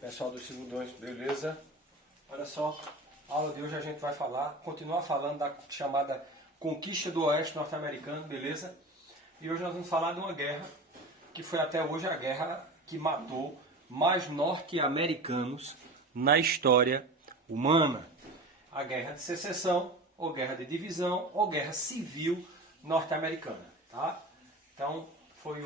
pessoal dos segundões, beleza? Olha só, a aula de hoje a gente vai continuar falando da chamada Conquista do Oeste Norte-Americano, beleza? E hoje nós vamos falar de uma guerra que foi até hoje a guerra que matou mais norte-americanos na história humana. A Guerra de Secessão, ou Guerra de Divisão, ou Guerra Civil Norte-Americana, tá? Então, foi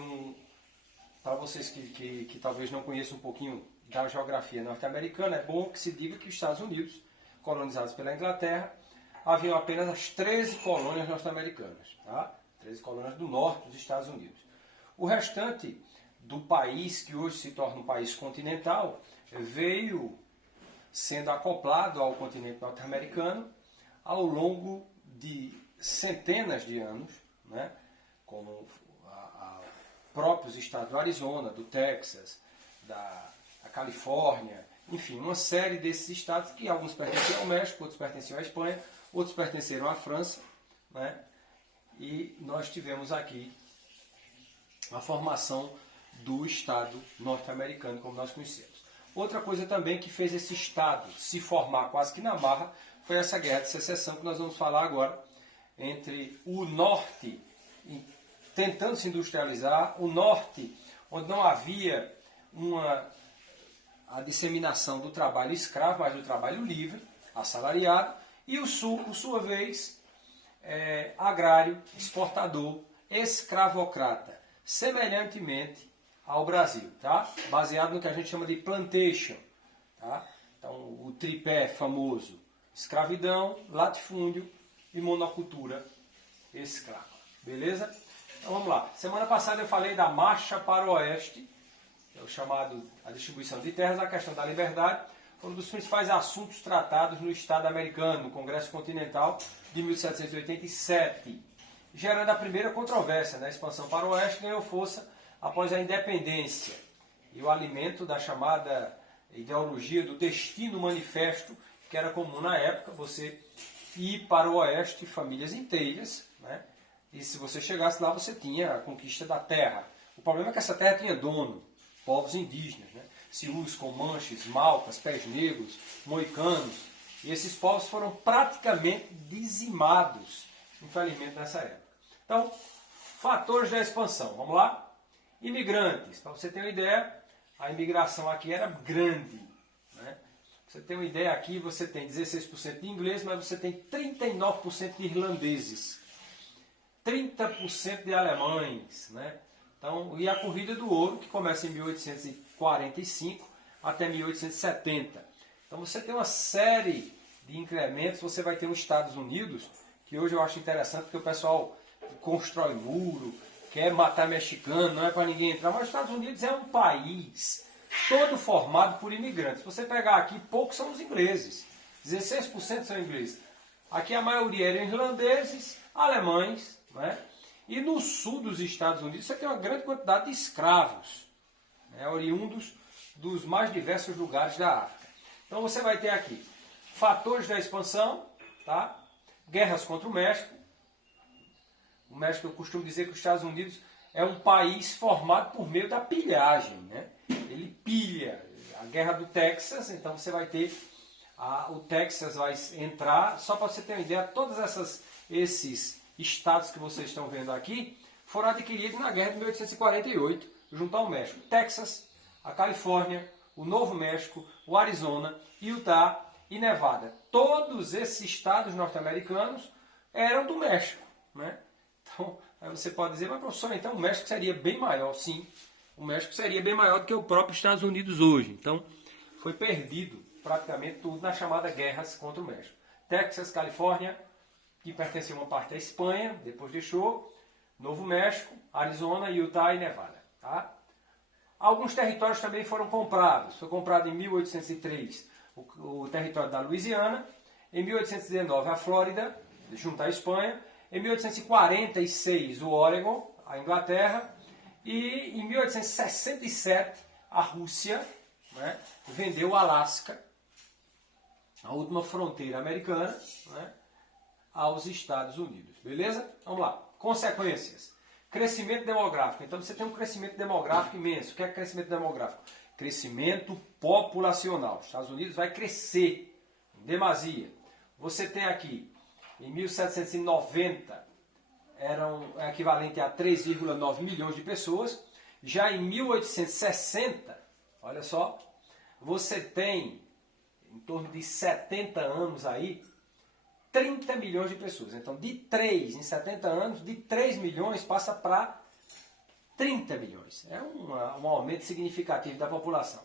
para vocês que talvez não conheçam um pouquinho da geografia norte-americana, é bom que se diga que os Estados Unidos, colonizados pela Inglaterra, haviam apenas as 13 colônias norte-americanas, tá? 13 colônias do norte dos Estados Unidos. O restante do país, que hoje se torna um país continental, veio sendo acoplado ao continente norte-americano ao longo de centenas de anos, né? Como próprios estados do Arizona, do Texas, da Califórnia, enfim, uma série desses estados que alguns pertenciam ao México, outros pertenciam à Espanha, outros pertenceram à França, né? E nós tivemos aqui a formação do Estado norte-americano, como nós conhecemos. Outra coisa também que fez esse Estado se formar quase que na marra foi essa guerra de secessão que nós vamos falar agora, entre o norte tentando se industrializar, o norte onde não havia a disseminação do trabalho escravo, mas do trabalho livre, assalariado, e o sul, por sua vez, agrário, exportador, escravocrata, semelhantemente ao Brasil, tá? Baseado no que a gente chama de plantation, tá? Então, o tripé famoso, escravidão, latifúndio e monocultura escrava, beleza? Então vamos lá. Semana passada eu falei da marcha para o oeste, o chamado a distribuição de terras, a questão da liberdade, foi um dos principais assuntos tratados no Estado americano, no Congresso Continental de 1787, gerando a primeira controvérsia, né? A expansão para o oeste ganhou força após a independência e o alimento da chamada ideologia do destino manifesto, que era comum na época, você ir para o oeste, famílias inteiras, né? E se você chegasse lá, você tinha a conquista da terra. O problema é que essa terra tinha dono, povos indígenas, né? Siús, Comanches, Maltas, Pés Negros, Moicanos. E esses povos foram praticamente dizimados, infelizmente, nessa época. Então, fatores da expansão. Vamos lá? Imigrantes. Para você ter uma ideia, a imigração aqui era grande, né? Você tem uma ideia aqui, você tem 16% de inglês, mas você tem 39% de irlandeses. 30% de alemães, né? Então, e a corrida do ouro, que começa em 1845 até 1870. Então você tem uma série de incrementos, você vai ter os Estados Unidos, que hoje eu acho interessante, porque o pessoal constrói muro, quer matar mexicano, não é para ninguém entrar, mas os Estados Unidos é um país todo formado por imigrantes. Se você pegar aqui, poucos são os ingleses, 16% são ingleses. Aqui a maioria eram irlandeses, alemães, né? E no sul dos Estados Unidos você tem uma grande quantidade de escravos, né, oriundos dos mais diversos lugares da África. Então você vai ter aqui fatores da expansão, tá? Guerras contra o México. O México, eu costumo dizer que os Estados Unidos é um país formado por meio da pilhagem, né? Ele pilha. A guerra do Texas, então você vai ter o Texas vai entrar, só para você ter uma ideia, todos esses estados que vocês estão vendo aqui foram adquiridos na guerra de 1848, junto ao México. Texas, a Califórnia, o Novo México, o Arizona, Utah e Nevada. Todos esses estados norte-americanos eram do México, né? Então, aí você pode dizer, mas professor, então o México seria bem maior. Sim, o México seria bem maior do que o próprio Estados Unidos hoje. Então, foi perdido praticamente tudo nas chamadas guerras contra o México. Texas, Califórnia, que pertencia uma parte à Espanha, depois deixou, Novo México, Arizona, Utah e Nevada. Tá? Alguns territórios também foram comprados. Foi comprado em 1803 o território da Louisiana, em 1819 a Flórida, junto à Espanha, em 1846 o Oregon, a Inglaterra, e em 1867 a Rússia, né, vendeu o Alasca, a última fronteira americana, né, aos Estados Unidos. Beleza? Vamos lá. Consequências. Crescimento demográfico. Então você tem um crescimento demográfico imenso. O que é crescimento demográfico? Crescimento populacional. Os Estados Unidos vai crescer em demasia. Você tem aqui, em 1790, eram equivalente a 3,9 milhões de pessoas. Já em 1860, olha só, você tem, em torno de 70 anos aí, 30 milhões de pessoas. Então, de 3 em 70 anos, de 3 milhões passa para 30 milhões. É um aumento significativo da população.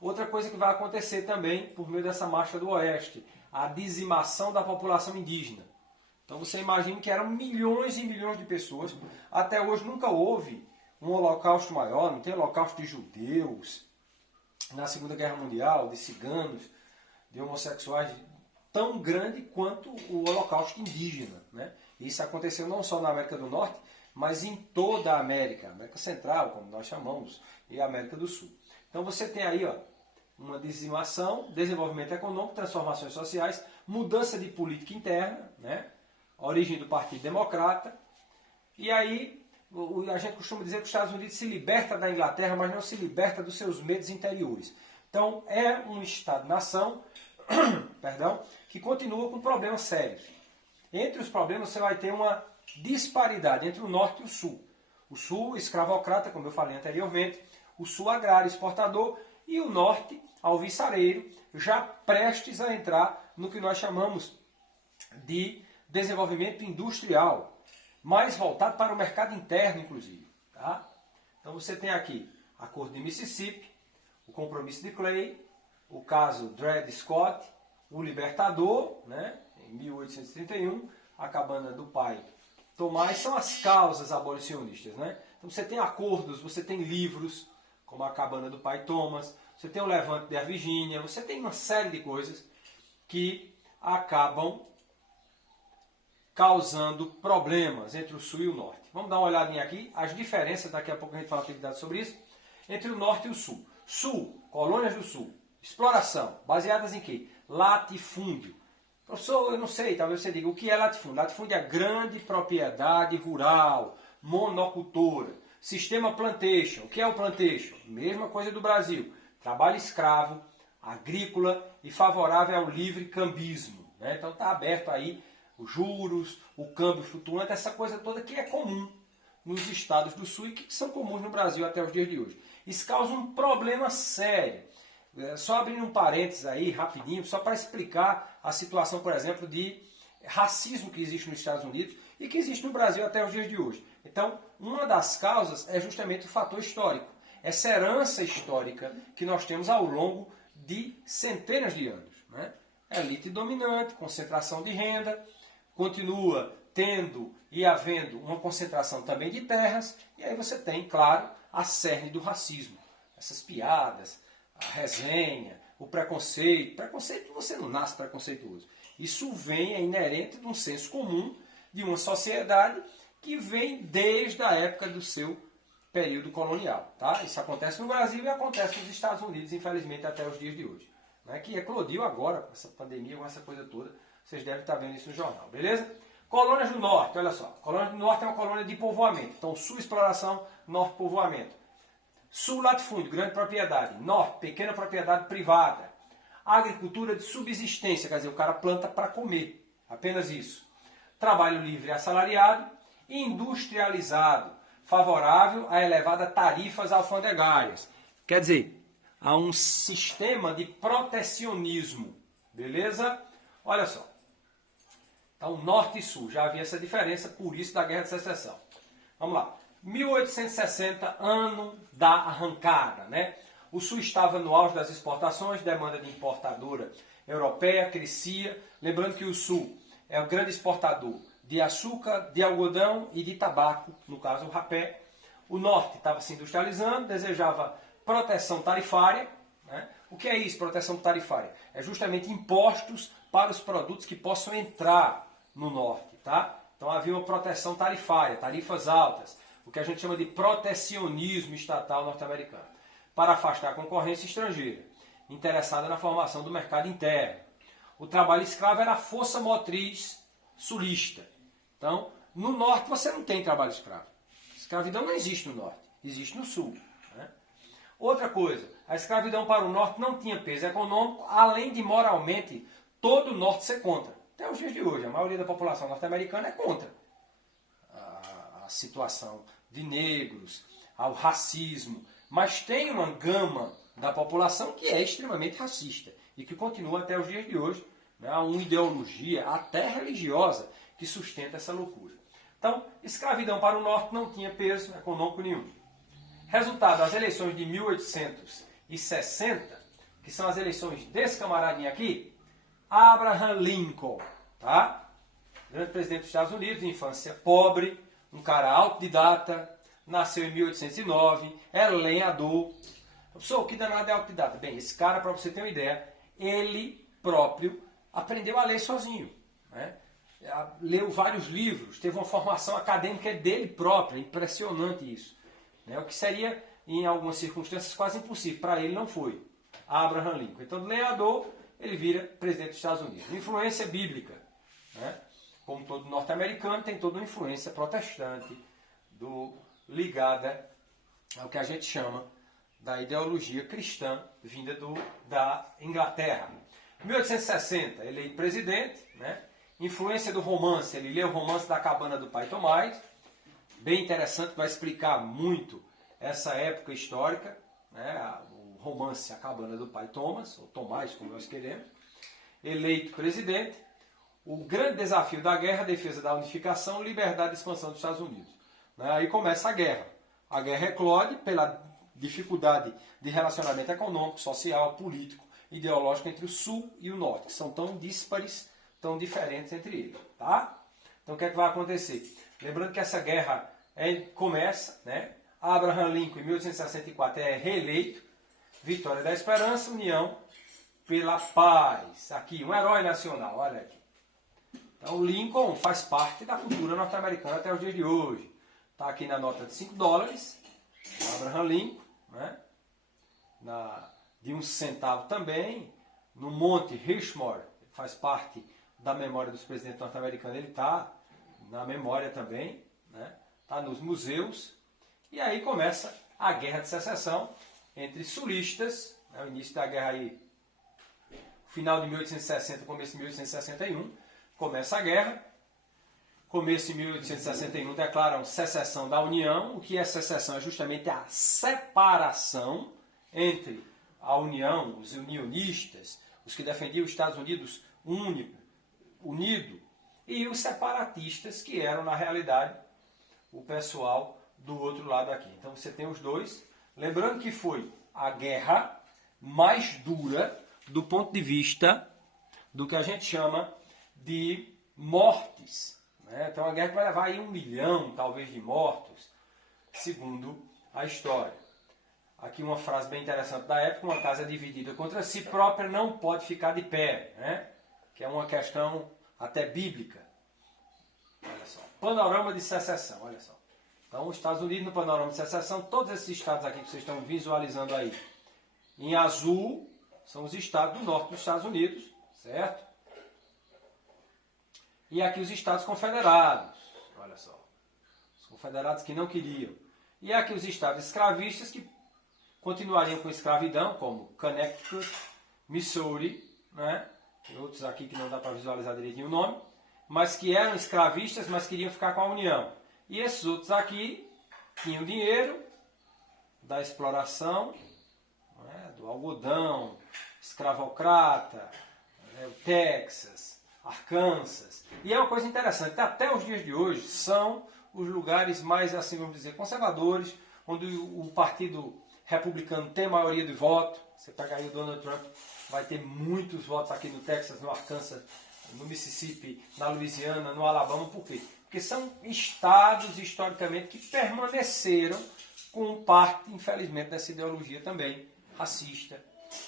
Outra coisa que vai acontecer também, por meio dessa marcha do Oeste, a dizimação da população indígena. Então, você imagina que eram milhões e milhões de pessoas. Até hoje nunca houve um holocausto maior, não tem holocausto de judeus, na Segunda Guerra Mundial, de ciganos, de homossexuais, tão grande quanto o holocausto indígena, né? Isso aconteceu não só na América do Norte, mas em toda a América, América Central, como nós chamamos, e a América do Sul. Então você tem aí, ó, uma dizimação, desenvolvimento econômico, transformações sociais, mudança de política interna, né? Origem do Partido Democrata, e aí a gente costuma dizer que os Estados Unidos se liberta da Inglaterra, mas não se liberta dos seus medos interiores. Então é um Estado-nação perdão, que continua com problemas sérios. Entre os problemas você vai ter uma disparidade entre o Norte e o Sul. O Sul, escravocrata, como eu falei anteriormente, o Sul agrário, exportador, e o Norte, alvissareiro, já prestes a entrar no que nós chamamos de desenvolvimento industrial, mais voltado para o mercado interno, inclusive. Tá? Então você tem aqui Acordo de Mississippi, o Compromisso de Clay, o caso Dred Scott, o Libertador, né, em 1831, a cabana do pai Tomás, são as causas abolicionistas. Né? Então você tem acordos, você tem livros, como a cabana do pai Thomas, você tem o Levante da Virgínia, você tem uma série de coisas que acabam causando problemas entre o Sul e o Norte. Vamos dar uma olhadinha aqui, as diferenças, daqui a pouco a gente fala atividade sobre isso, entre o Norte e o Sul. Sul, colônias do Sul, exploração, baseadas em quê? Latifúndio. Professor, eu não sei, talvez você diga, o que é latifúndio? Latifúndio é grande propriedade rural, monocultora. Sistema plantation. O que é o plantation? Mesma coisa do Brasil. Trabalho escravo, agrícola e favorável ao livre cambismo. Né? Então está aberto aí os juros, o câmbio flutuante, essa coisa toda que é comum nos estados do Sul e que são comuns no Brasil até os dias de hoje. Isso causa um problema sério. Só abrindo um parênteses aí, rapidinho, só para explicar a situação, por exemplo, de racismo que existe nos Estados Unidos e que existe no Brasil até os dias de hoje. Então, uma das causas é justamente o fator histórico. Essa herança histórica que nós temos ao longo de centenas de anos. Né? Elite dominante, concentração de renda, continua tendo e havendo uma concentração também de terras, e aí você tem, claro, a cerne do racismo. Essas piadas, a resenha, o preconceito. Preconceito, você não nasce preconceituoso. Isso vem, é inerente de um senso comum de uma sociedade que vem desde a época do seu período colonial. Tá? Isso acontece no Brasil e acontece nos Estados Unidos, infelizmente, até os dias de hoje. Né? Que eclodiu agora, com essa pandemia, com essa coisa toda. Vocês devem estar vendo isso no jornal, beleza? Colônias do Norte, olha só. Colônia do Norte é uma colônia de povoamento. Então, Sul, exploração, Norte, povoamento. Sul, latifúndio, grande propriedade. Norte, pequena propriedade privada. Agricultura de subsistência, quer dizer, o cara planta para comer. Apenas isso. Trabalho livre assalariado. Industrializado, favorável a elevadas tarifas alfandegárias. Quer dizer, há um sistema de protecionismo. Beleza? Olha só. Então, Norte e Sul, já havia essa diferença, por isso da Guerra de Secessão. Vamos lá. 1860, ano da arrancada. Né? O Sul estava no auge das exportações, demanda de importadora europeia crescia. Lembrando que o Sul é o grande exportador de açúcar, de algodão e de tabaco, no caso o rapé. O Norte estava se industrializando, desejava proteção tarifária. Né? O que é isso, proteção tarifária? É justamente impostos para os produtos que possam entrar no Norte. Tá? Então havia uma proteção tarifária, tarifas altas, o que a gente chama de protecionismo estatal norte-americano, para afastar a concorrência estrangeira, interessada na formação do mercado interno. O trabalho escravo era a força motriz sulista. Então, no Norte você não tem trabalho escravo. Escravidão não existe no Norte, existe no Sul. Né? Outra coisa, a escravidão para o norte não tinha peso econômico, além de moralmente todo o norte ser contra. Até os dias de hoje, a maioria da população norte-americana é contra a situação de negros, ao racismo, mas tem uma gama da população que é extremamente racista e que continua até os dias de hoje, né, uma ideologia até religiosa que sustenta essa loucura. Então, escravidão para o norte não tinha peso econômico nenhum. Resultado, das eleições de 1860, que são as eleições desse camaradinho aqui, Abraham Lincoln, tá? Grande presidente dos Estados Unidos, de infância pobre, um cara autodidata, nasceu em 1809, é lenhador. Professor, que danado é autodidata? Bem, esse cara, para você ter uma ideia, ele próprio aprendeu a ler sozinho, né? Leu vários livros, teve uma formação acadêmica dele próprio, é impressionante isso. Né? O que seria, em algumas circunstâncias, quase impossível. Para ele não foi. Abraham Lincoln. Então, lenhador, ele vira presidente dos Estados Unidos. Influência bíblica. Né? Como todo norte-americano, tem toda uma influência protestante ligada ao que a gente chama da ideologia cristã vinda da Inglaterra. Em 1860, eleito presidente, né? Influência do romance, ele lê o romance da Cabana do Pai Tomás, bem interessante, vai explicar muito essa época histórica, né? O romance A Cabana do Pai Thomas, ou Tomás, como nós queremos. Eleito presidente, o grande desafio da guerra, a defesa da unificação, liberdade e expansão dos Estados Unidos. Né? Aí começa a guerra. A guerra eclode pela dificuldade de relacionamento econômico, social, político, ideológico entre o Sul e o Norte, que são tão díspares, tão diferentes entre eles. Tá? Então o que é que vai acontecer? Lembrando que essa guerra começa, né? Abraham Lincoln, em 1864, é reeleito, vitória da esperança, união pela paz. Aqui, um herói nacional, olha aqui. Então, Lincoln faz parte da cultura norte-americana até os dias de hoje. Está aqui na nota de $5, Abraham Lincoln, né? De 1 centavo também, no Monte Rushmore, faz parte da memória dos presidentes norte-americanos, ele está na memória também, né? Está nos museus, e aí começa a Guerra de Secessão entre sulistas, né? O início da guerra aí, final de 1860, começo de 1861, começa a guerra. Começo de 1861 declaram secessão da União. O que é secessão? É justamente a separação entre a União, os unionistas, os que defendiam os Estados Unidos unido, e os separatistas, que eram, na realidade, o pessoal do outro lado aqui. Então você tem os dois. Lembrando que foi a guerra mais dura do ponto de vista do que a gente chama de mortes. Né? Então a guerra que vai levar aí 1 milhão, talvez, de mortos, segundo a história. Aqui uma frase bem interessante da época: uma casa dividida contra si própria não pode ficar de pé, né? Que é uma questão até bíblica. Olha só, panorama de secessão, olha só. Então os Estados Unidos no panorama de secessão, todos esses estados aqui que vocês estão visualizando aí, em azul, são os estados do norte dos Estados Unidos, certo? E aqui os estados confederados, olha só, os confederados que não queriam. E aqui os estados escravistas que continuariam com escravidão, como Connecticut, Missouri, né? Tem outros aqui que não dá para visualizar direitinho o nome, mas que eram escravistas, mas queriam ficar com a União. E esses outros aqui tinham dinheiro da exploração, né? Do algodão, escravocrata, né? O Texas, Arkansas. E é uma coisa interessante, que até os dias de hoje são os lugares mais, assim vamos dizer, conservadores, onde o partido republicano tem maioria de voto. Você pega aí o Donald Trump, vai ter muitos votos aqui no Texas, no Arkansas, no Mississippi, na Louisiana, no Alabama. Por quê? Porque são estados, historicamente, que permaneceram com parte, infelizmente, dessa ideologia também racista,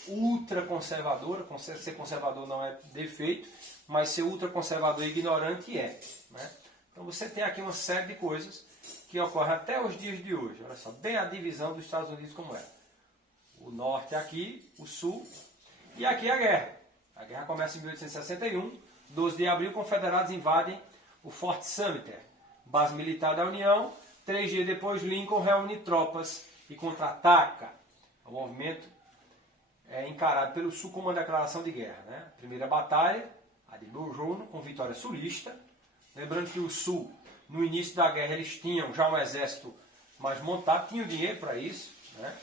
ultraconservadora. Ser conservador não é defeito, mas ser ultraconservador e ignorante é. Né? Então você tem aqui uma série de coisas que ocorrem até os dias de hoje. Olha só, bem a divisão dos Estados Unidos como é. O norte aqui, o sul, e aqui a guerra. A guerra começa em 1861, 12 de abril, confederados invadem o Fort Sumter, base militar da União. 3 dias depois, Lincoln reúne tropas e contra-ataca. O movimento é encarado pelo Sul como uma declaração de guerra. Né? Primeira batalha, a de Bull Run, com vitória sulista. Lembrando que o Sul, no início da guerra, eles tinham já um exército mais montado, tinham dinheiro para isso. Né?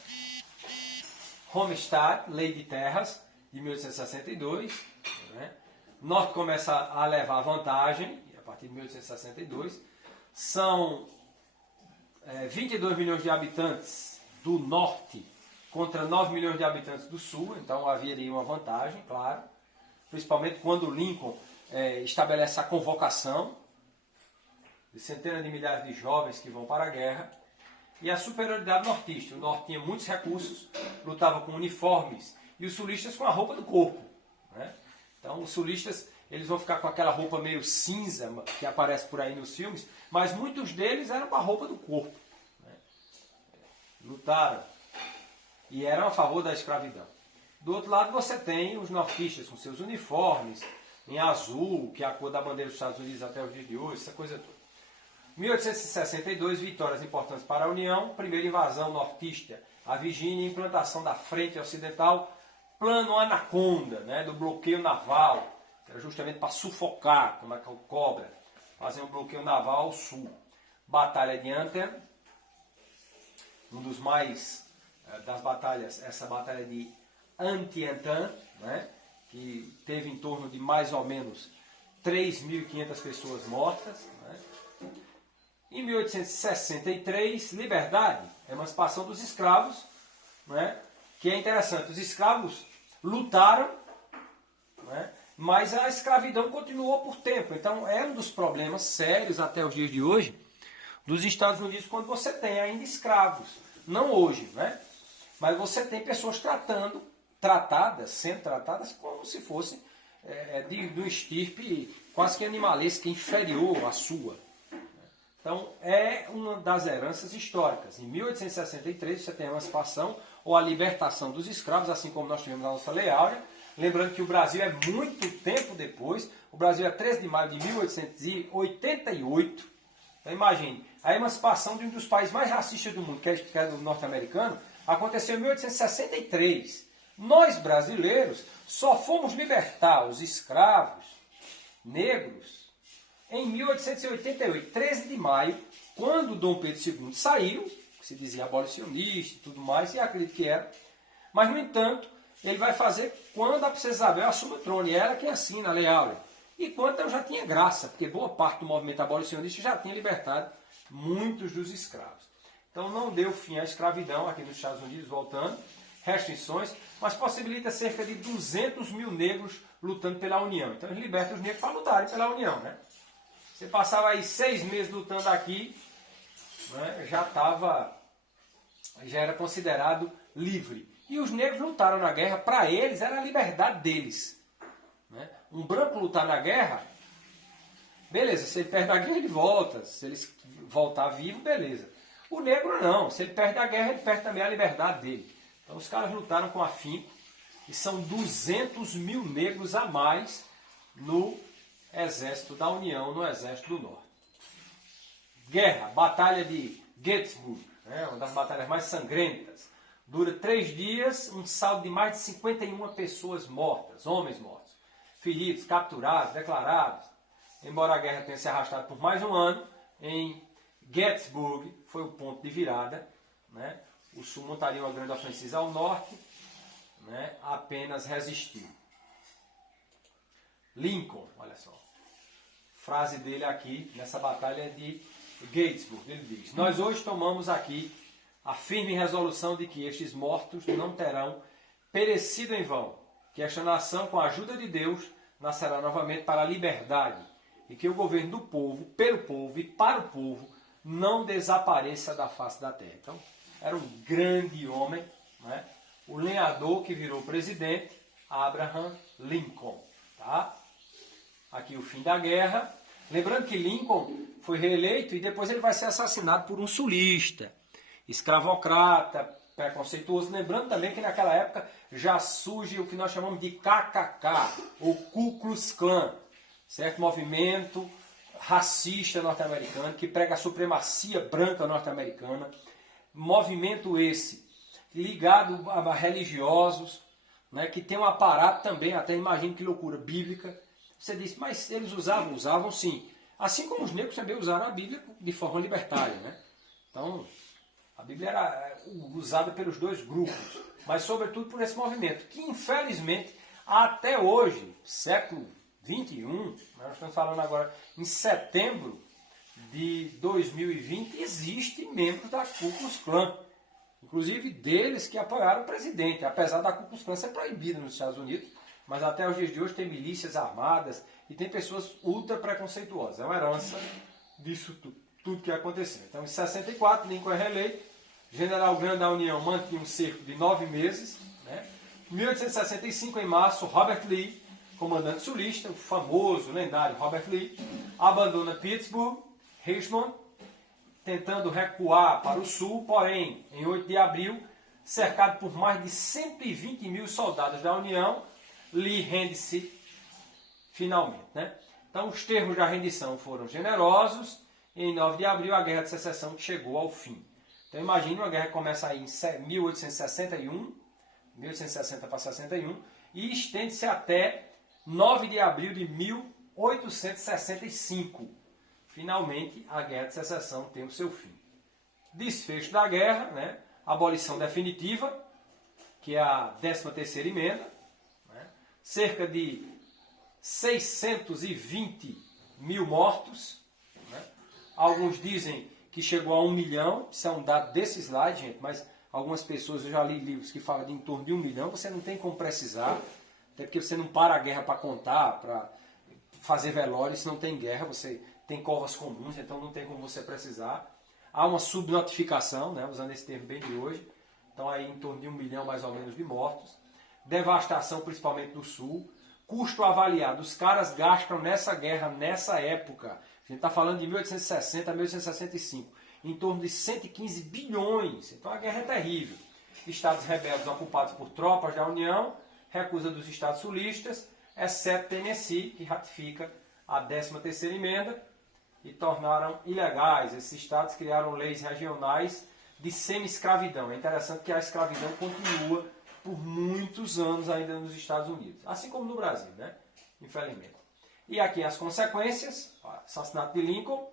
Homestad, Lei de Terras, de 1862. Né? O Norte começa a levar vantagem, a partir de 1862. São 22 milhões de habitantes do Norte contra 9 milhões de habitantes do Sul, então haveria uma vantagem, claro. Principalmente quando Lincoln estabelece a convocação de centenas de milhares de jovens que vão para a guerra. E a superioridade nortista. O Norte tinha muitos recursos, lutava com uniformes, e os sulistas com a roupa do corpo. Né? Então os sulistas eles vão ficar com aquela roupa meio cinza que aparece por aí nos filmes, mas muitos deles eram com a roupa do corpo. Né? Lutaram e eram a favor da escravidão. Do outro lado você tem os nortistas com seus uniformes em azul, que é a cor da bandeira dos Estados Unidos até os dias de hoje, essa coisa toda. 1862, vitórias importantes para a União, primeira invasão nortista à Virgínia, implantação da frente ocidental, plano Anaconda, né, do bloqueio naval, que era justamente para sufocar, como é que é o cobra, fazer um bloqueio naval ao sul. Batalha de Antietam, um dos mais das batalhas, essa batalha de Antietam, né, que teve em torno de mais ou menos 3.500 pessoas mortas. Né. Em 1863, liberdade, emancipação dos escravos, né, que é interessante, os escravos lutaram, né, mas a escravidão continuou por tempo. Então é um dos problemas sérios até os dias de hoje dos Estados Unidos quando você tem ainda escravos. Não hoje, né? Mas você tem pessoas sendo tratadas como se fossem de um estirpe quase que animalesca, inferior à sua. Então é uma das heranças históricas. Em 1863 você tem a emancipação ou a libertação dos escravos, assim como nós tivemos a nossa Lei Áurea. Lembrando que o Brasil é muito tempo depois, o Brasil é 13 de maio de 1888. Então imagine, a emancipação de um dos países mais racistas do mundo, que é o norte-americano, aconteceu em 1863. Nós, brasileiros, só fomos libertar os escravos negros em 1888, 13 de maio, quando Dom Pedro II saiu, que se dizia abolicionista e tudo mais, e acredito que era, mas, no entanto, ele vai fazer quando a princesa Isabel assume o trono, e ela quem assina a Lei Áurea. E quando já tinha graça, porque boa parte do movimento abolicionista já tinha libertado muitos dos escravos. Então não deu fim à escravidão aqui nos Estados Unidos, voltando, restrições, mas possibilita cerca de 200 mil negros lutando pela União. Então eles libertam os negros para lutarem pela União. Né? Você passava aí 6 meses lutando aqui, né, já era considerado livre. E os negros lutaram na guerra, para eles era a liberdade deles. Né? Um branco lutar na guerra, beleza, se ele perde a guerra ele volta, se ele voltar vivo, beleza. O negro não, se ele perde a guerra ele perde também a liberdade dele. Então os caras lutaram com afinco e são 200 mil negros a mais no exército da União, no exército do Norte. Guerra, batalha de Gettysburg, né, uma das batalhas mais sangrentas. Dura 3 dias, um saldo de mais de 51 pessoas mortas, homens mortos, feridos, capturados, declarados. Embora a guerra tenha se arrastado por mais um ano, em Gettysburg foi o ponto de virada. Né? O Sul montaria uma grande ofensiva ao Norte, né? Apenas resistiu. Lincoln, olha só, frase dele aqui nessa batalha de Gettysburg, ele diz: nós hoje tomamos aqui a firme resolução de que estes mortos não terão perecido em vão, que esta nação, com a ajuda de Deus, nascerá novamente para a liberdade, e que o governo do povo, pelo povo e para o povo, não desapareça da face da terra. Então, era um grande homem, né? O lenhador que virou presidente, Abraham Lincoln. Tá? Aqui o fim da guerra. Lembrando que Lincoln foi reeleito e depois ele vai ser assassinado por um sulista, escravocrata, preconceituoso. Lembrando também que naquela época já surge o que nós chamamos de KKK, ou Ku Klux Klan, certo? Movimento racista norte-americano que prega a supremacia branca norte-americana. Movimento esse ligado a religiosos, né, que tem um aparato também, até imagino que loucura, bíblica. Você diz, mas eles usavam sim. Assim como os negros também usaram a Bíblia de forma libertária, né? Então, a Bíblia era usada pelos dois grupos, mas sobretudo por esse movimento, que infelizmente, até hoje, século XXI, nós estamos falando agora em setembro de 2020, existe membros da Ku Klux Klan, inclusive deles que apoiaram o presidente, apesar da Ku Klux Klan ser proibida nos Estados Unidos, mas até os dias de hoje tem milícias armadas e tem pessoas ultra preconceituosas. É uma herança disso tudo que aconteceu. Então, em 64, Lincoln é reeleito, general grande da União mantinha um cerco de 9 meses. Né? Em 1865, em março, Robert Lee, comandante sulista, o famoso, lendário Robert Lee, abandona Pittsburgh, Richmond, tentando recuar para o sul, porém, em 8 de abril, cercado por mais de 120 mil soldados da União, Lee rende-se finalmente. Né? Então, os termos da rendição foram generosos, e em 9 de abril, a Guerra de Secessão chegou ao fim. Então, imagine, uma guerra que começa aí em 1861, 1860 para 61, e estende-se até 9 de abril de 1865. Finalmente, a Guerra de Secessão tem o seu fim. Desfecho da guerra, né? Abolição definitiva, que é a 13ª emenda, né? Cerca de 620 mil mortos, né? Alguns dizem que chegou a 1 milhão, isso é um dado desse slide, gente, mas algumas pessoas, eu já li livros que falam de em torno de 1 milhão, você não tem como precisar, até porque você não para a guerra para contar, para fazer velório, se não tem guerra, você tem covas comuns, então não tem como você precisar. Há uma subnotificação, né, usando esse termo bem de hoje, então aí em torno de 1 milhão mais ou menos de mortos. Devastação principalmente do sul. Custo avaliado, os caras gastam nessa guerra, nessa época, a gente está falando de 1860 a 1865, em torno de 115 bilhões. Então a guerra é terrível. Estados rebeldes ocupados por tropas da União, recusa dos estados sulistas, exceto Tennessee, que ratifica a 13ª emenda, e tornaram ilegais. Esses estados criaram leis regionais de semi-escravidão. É interessante que a escravidão continua por muitos anos ainda nos Estados Unidos, assim como no Brasil, né? Infelizmente. E aqui as consequências: assassinato de Lincoln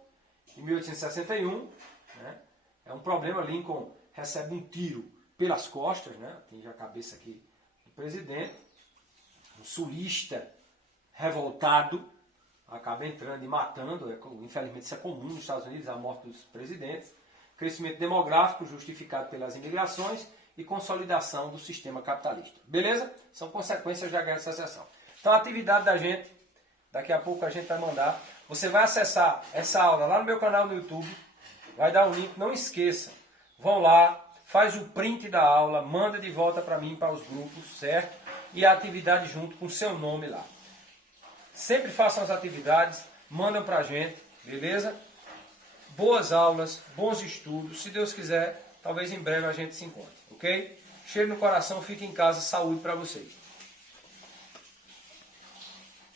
em 1861, né? É um problema. Lincoln recebe um tiro pelas costas, né? Atinge a cabeça aqui do presidente. Um sulista revoltado acaba entrando e matando. Infelizmente isso é comum nos Estados Unidos, a morte dos presidentes. Crescimento demográfico justificado pelas imigrações e consolidação do sistema capitalista. Beleza? São consequências da Guerra de Secessão. Então a atividade da gente, daqui a pouco a gente vai mandar. Você vai acessar essa aula lá no meu canal no YouTube, vai dar o link, não esqueça. Vão lá, faz o print da aula, manda de volta para mim, para os grupos, certo? E a atividade junto com o seu nome lá. Sempre façam as atividades, mandam para a gente, beleza? Boas aulas, bons estudos. Se Deus quiser, talvez em breve a gente se encontre, ok? Cheiro no coração, fique em casa, saúde para vocês.